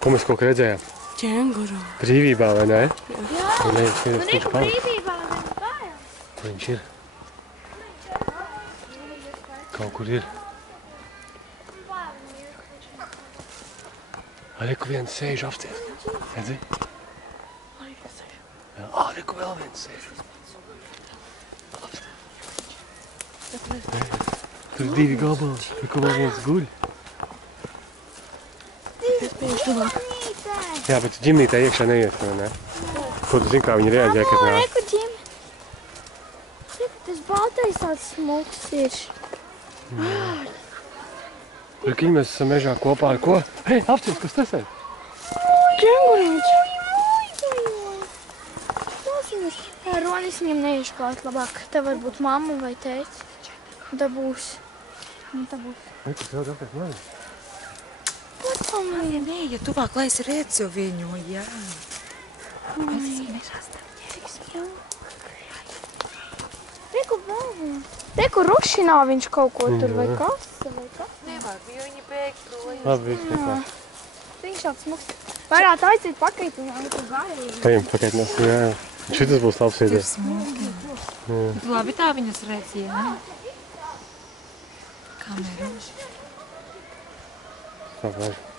Ko mēs kaut kā redzējām? Ķenguru. Brīvībā, vai ne? Jā, Un Niku brīvībā mēs gājām. Viņš ir. Kaut kur ir. Reku viens sēž apsties. Redzi? Reku vēl viens sēž. Tur ir 2 gabali. Reku vēl viens guļ. Jā, bet ģimnītē iekšā neiet, vai ne? Ko tu zini, kā viņi reaģē, kad nāk? Reku ģim. Reku, tas baltais tāds smuks ir. Reku, mēs esam mežā kopā ar ko? Hei, apsties, kas tas ir? Ķengurīts. Klausimies. Ronis viņam neiešu klāt labāk. Te var būt mamma vai tēts. Un tā būs. Reku, tas jau apsties mani. Nē, ja tuvāk, lai es redzu viņu, jā. Reku vēl viens. Reku rušinā viņš kaut ko tur vai kas? Nevajag, jo viņi bēg projām. Labi, viss nekā. Viņš tāds smuks. Varētu aiziet pakait un jau gājēji. Paim, pakaitinās, jā. Šitas būs labs Tur idejas. smuki. Labi tā viņas redzēja, ne? Kameru. Labi.